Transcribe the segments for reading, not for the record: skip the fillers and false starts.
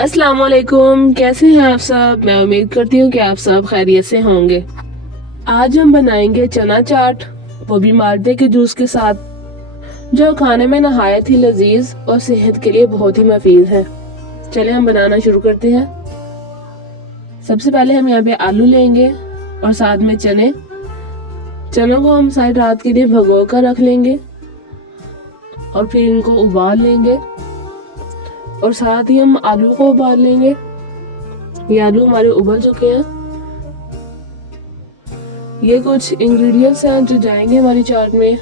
अस्सलाम वालेकुम, कैसे हैं आप सब। मैं उम्मीद करती हूँ कि आप सब खैरियत से होंगे। आज हम बनाएंगे चना चाट, वो भी माल्टे के जूस के साथ, जो खाने में नहायत ही लजीज और सेहत के लिए बहुत ही मुफीद है। चले हम बनाना शुरू करते हैं। सबसे पहले हम यहाँ पे आलू लेंगे और साथ में चनों को हम सारी रात के लिए भिगो कर रख लेंगे और फिर इनको उबाल लेंगे और साथ ही हम आलू को उबाल लेंगे। ये आलू हमारे उबल चुके हैं। ये कुछ इंग्रेडिएंट्स हैं जो जाएंगे हमारी चाट में,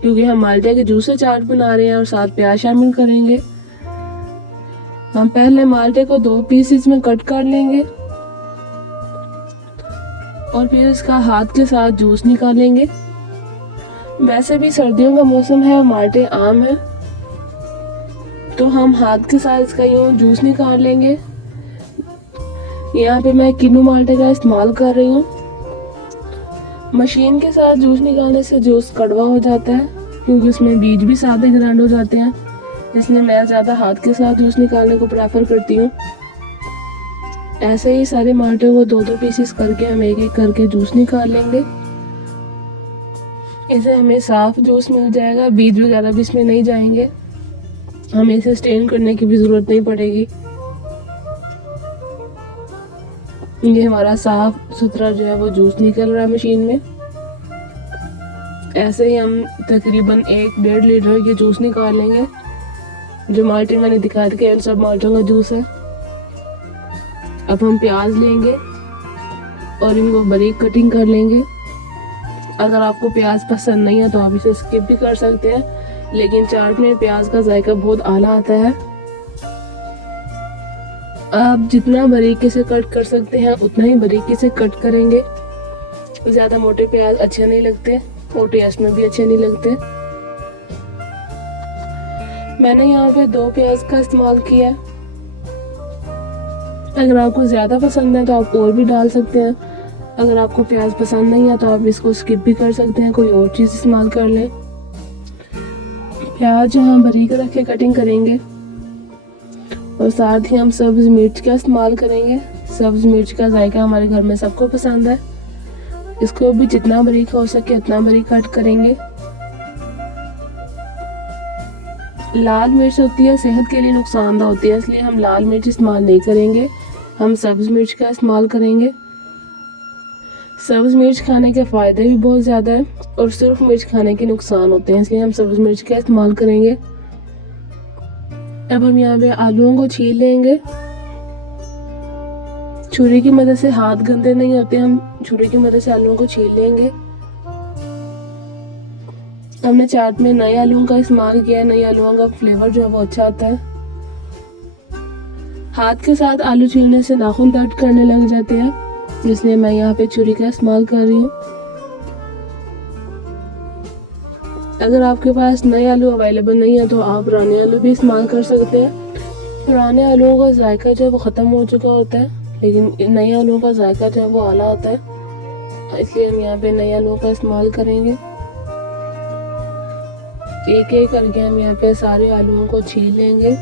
क्योंकि हम माल्टे के जूस से चाट बना रहे हैं और साथ प्याज शामिल करेंगे। हम पहले माल्टे को 2 पीसेस में कट कर लेंगे और फिर इसका हाथ के साथ जूस निकालेंगे। वैसे भी सर्दियों का मौसम है और माल्टे आम है, तो हम हाथ के साथ इसका यूं जूस निकाल लेंगे। यहाँ पे मैं किन्नू माल्टे का इस्तेमाल कर रही हूँ। मशीन के साथ जूस निकालने से जूस कड़वा हो जाता है, क्योंकि उसमें बीज भी साथ ही ग्राइंड हो जाते हैं, इसलिए मैं ज़्यादा हाथ के साथ जूस निकालने को प्रेफर करती हूँ। ऐसे ही सारे माल्टे को 2-2 पीसेस करके हम एक एक करके जूस निकाल लेंगे। इसे हमें साफ जूस मिल जाएगा, बीज वगैरह भी इसमें नहीं जाएंगे, हमें इसे स्टेन करने की भी जरूरत नहीं पड़ेगी। ये हमारा साफ सुथरा जो है वो जूस निकल रहा है मशीन में। ऐसे ही हम तकरीबन 1-1.5 लीटर ये जूस निकाल लेंगे। जो माल्टे मैंने दिखा दिए उन सब माल्टों का जूस है। अब हम प्याज लेंगे और इनको बारीक कटिंग कर लेंगे। अगर आपको प्याज पसंद नहीं है तो आप इसे स्किप भी कर सकते हैं, लेकिन चाट में प्याज का जायका बहुत आला आता है। आप जितना बारीकी से कट कर सकते हैं उतना ही बारीकी से कट करेंगे। ज़्यादा मोटे प्याज अच्छे नहीं लगते और टेस्ट में भी अच्छे नहीं लगते। मैंने यहाँ पे 2 प्याज का इस्तेमाल किया है। अगर आपको ज़्यादा पसंद है तो आप और भी डाल सकते हैं। अगर आपको प्याज पसंद नहीं है तो आप इसको स्किप भी कर सकते हैं, कोई और चीज़ इस्तेमाल कर लें। प्याज हम बारीक रख के कटिंग करेंगे और साथ ही हम सब्ज मिर्च का इस्तेमाल करेंगे। सब्ज मिर्च का जायका हमारे घर में सबको पसंद है। इसको भी जितना बारीक हो सके उतना बारीक कट करेंगे। लाल मिर्च होती है सेहत के लिए नुकसानदायक होती है, इसलिए हम लाल मिर्च इस्तेमाल नहीं करेंगे, हम सब्ज मिर्च का इस्तेमाल करेंगे। सब्ज मिर्च खाने के फ़ायदे भी बहुत ज़्यादा हैं और सिर्फ मिर्च खाने के नुकसान होते हैं, इसलिए हम सब्ज मिर्च का इस्तेमाल करेंगे। अब हम यहाँ पे आलूओं को छील लेंगे। छुरी की मदद से हाथ गंदे नहीं होते, हम छुरी की मदद से आलूओं को छील लेंगे। हमने चाट में नए आलूओं का इस्तेमाल किया है, नए आलूओं का फ्लेवर जो है वो अच्छा आता है। हाथ के साथ आलू छीलने से नाखून दर्द करने लग जाते हैं, इसलिए मैं यहाँ पे छुरी का इस्तेमाल कर रही हूँ। अगर आपके पास नए आलू अवेलेबल नहीं है तो आप पुराने आलू भी इस्तेमाल कर सकते हैं। पुराने आलूओं का जायका जो है वो ख़त्म हो चुका होता है, लेकिन नए आलूओं का जायका जो है वो आला होता है, इसलिए हम यहाँ पे नए आलूओं का इस्तेमाल करेंगे। एक एक करके हम यहाँ पे सारे आलूओं को छील लेंगे।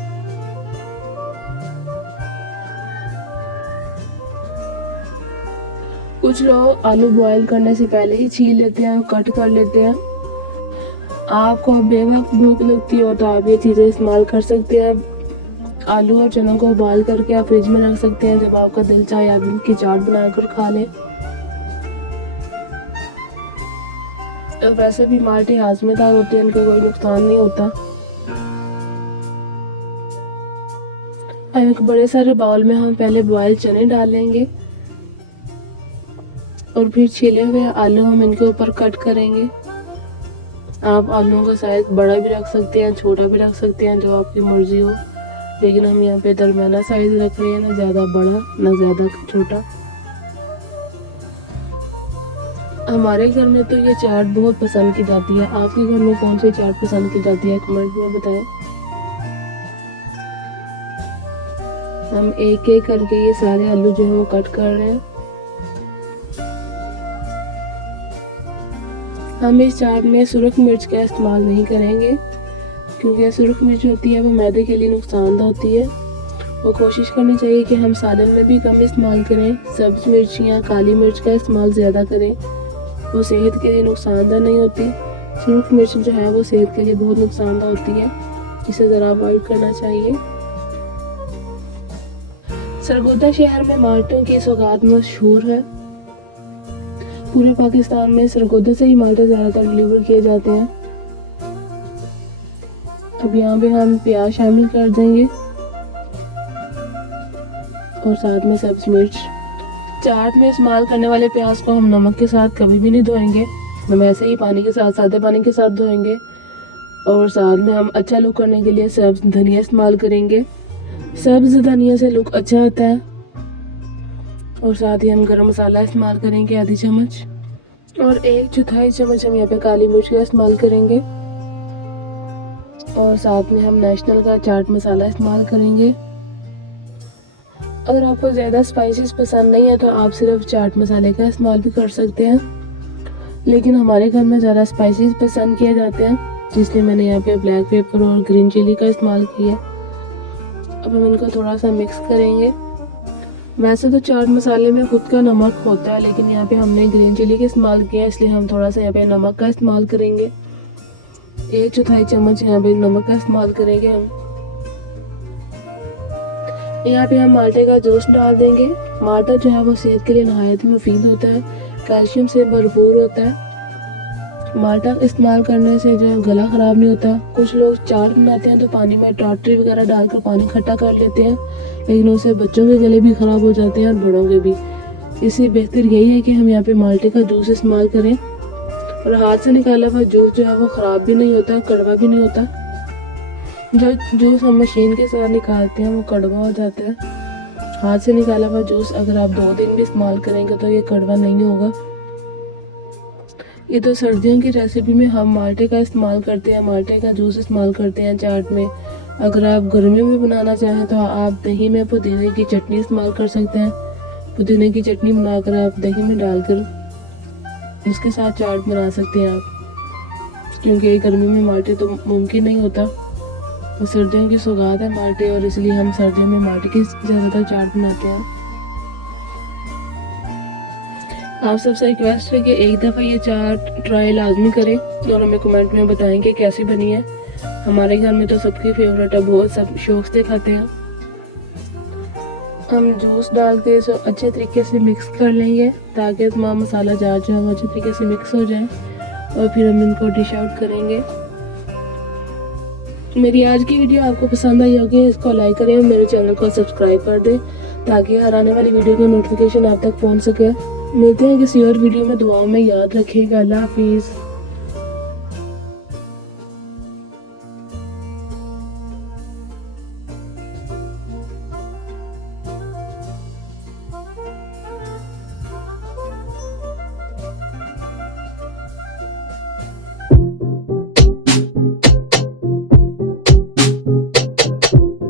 कुछ लोग आलू बॉईल करने से पहले ही छील लेते हैं और कट कर लेते हैं। आपको बेवक्त भूख लगती हो तो आप ये चीज़ें इस्तेमाल कर सकते हैं। आलू और चनों को उबाल करके आप फ्रिज में रख सकते हैं, जब आपका दिल चाहे आप इनकी चाट बनाकर खा लें। वैसे भी माल्टे हाजमेदार होते हैं, इनका कोई नुकसान नहीं होता। अब एक बड़े सारे बाउल में हम पहले बॉयल चने डाल लेंगे और फिर छीले हुए आलू हम इनके ऊपर कट करेंगे। आप आलूओं का साइज बड़ा भी रख सकते हैं, छोटा भी रख सकते हैं, जो आपकी मर्जी हो, लेकिन हम यहाँ पे दरमियाना साइज रख रहे हैं, ना ज़्यादा बड़ा ना ज़्यादा छोटा। हमारे घर में तो ये चाट बहुत पसंद की जाती है। आपके घर में कौन सी चाट पसंद की जाती है, कमेंट में बताएं। हम एक एक करके ये सारे आलू जो है वो कट कर रहे हैं। हम इस चाट में सुरख मिर्च का इस्तेमाल नहीं करेंगे, क्योंकि सुरख मिर्च होती है वो मैदे के लिए नुकसानदेह होती है वो कोशिश करनी चाहिए कि हम सालन में भी कम इस्तेमाल करें। सब्ज़ मिर्चियाँ, काली मिर्च का इस्तेमाल ज़्यादा करें, वो सेहत के लिए नुकसानदार नहीं होती। सुर्ख मिर्च जो है वो सेहत के लिए बहुत नुकसानदार होती है, इसे ज़रा अवॉइड करना चाहिए। सरगोदा शहर में माल्टों की सौगात मशहूर है। पूरे पाकिस्तान में सरगोदा से ही माल्टे ज़्यादातर डिलीवर किए जाते हैं। अब यहाँ पे हम प्याज शामिल कर देंगे और साथ में सब्ज़ मिर्च। चाट में इस्तेमाल करने वाले प्याज को हम नमक के साथ कभी भी नहीं धोएंगे, हम ऐसे ही पानी के साथ, सादे पानी के साथ धोएंगे। और साथ में हम अच्छा लुक करने के लिए सब्ज़ धनिया इस्तेमाल करेंगे। सब्ज़ धनिया से लुक अच्छा आता है। और साथ ही हम गरम मसाला इस्तेमाल करेंगे आधी चम्मच, और 1/4 चम्मच हम यहाँ पे काली मिर्च का इस्तेमाल करेंगे। और साथ में हम नेशनल का चाट मसाला इस्तेमाल करेंगे। अगर आपको ज़्यादा स्पाइसेस पसंद नहीं है तो आप सिर्फ चाट मसाले का इस्तेमाल भी कर सकते हैं, लेकिन हमारे घर में ज़्यादा स्पाइसेस पसंद किए जाते हैं, इसलिए मैंने यहाँ पे ब्लैक पेपर और ग्रीन चिली का इस्तेमाल किया। अब हम इनको थोड़ा सा मिक्स करेंगे। वैसे तो चाट मसाले में खुद का नमक होता है, लेकिन यहाँ पे हमने ग्रीन चिली का इस्तेमाल किया, इसलिए हम थोड़ा सा यहाँ पे नमक का इस्तेमाल करेंगे। 1/4 चम्मच यहाँ पे नमक का इस्तेमाल करेंगे हम। यहाँ पे हम माल्टे का जूस डाल देंगे। माल्टा जो है वो सेहत के लिए नहायत मुफीद होता है, कैल्शियम से भरपूर होता है। माल्टा इस्तेमाल करने से जो है गला ख़राब नहीं होता। कुछ लोग चाट बनाते हैं तो पानी में टाटरी वगैरह डालकर पानी खट्टा कर लेते हैं, लेकिन उससे बच्चों के गले भी ख़राब हो जाते हैं और बड़ों के भी। इससे बेहतर यही है कि हम यहाँ पे माल्टे का जूस इस्तेमाल करें, और हाथ से निकाला हुआ जूस जो है वो ख़राब भी नहीं होता, कड़वा भी नहीं होता। जो जूस हम मशीन के साथ निकालते हैं वो कड़वा हो जाता है। हाथ से निकाला हुआ जूस अगर आप 2 दिन भी इस्तेमाल करेंगे तो ये कड़वा नहीं होगा। ये तो सर्दियों की रेसिपी में हम माल्टे का इस्तेमाल करते हैं, माल्टे का जूस इस्तेमाल करते हैं चाट में। अगर आप गर्मी में बनाना चाहें तो आप दही में पुदीने की चटनी इस्तेमाल कर सकते हैं। पुदीने की चटनी बनाकर आप दही में डालकर उसके साथ चाट बना सकते हैं आप, क्योंकि गर्मी में माल्टे तो मुमकिन नहीं होता। तो सर्दियों की सौगात है माल्टे, और इसलिए हम सर्दियों में माल्टे की ज़्यादातर चाट बनाते हैं। आप सबसे रिक्वेस्ट है कि एक दफ़ा ये चाट ट्राई लाजमी करें और हमें कमेंट में बताएं कि कैसी बनी है। हमारे घर में तो सबकी फेवरेट है, बहुत सब शौक से खाते हैं। हम जूस डाल के इसे अच्छे तरीके से मिक्स कर लेंगे ताकि तमाम मसाला जार जो है वो अच्छे तरीके से मिक्स हो जाए, और फिर हम इनको डिश आउट करेंगे। मेरी आज की वीडियो आपको पसंद आई होगी, इसको लाइक करें और मेरे चैनल को सब्सक्राइब कर दें ताकि हर आने वाली वीडियो की नोटिफिकेशन आप तक पहुंच सके। मिलते हैं किसी और वीडियो में, दुआओं में याद रखिएगा। अल्लाह हाफिज़।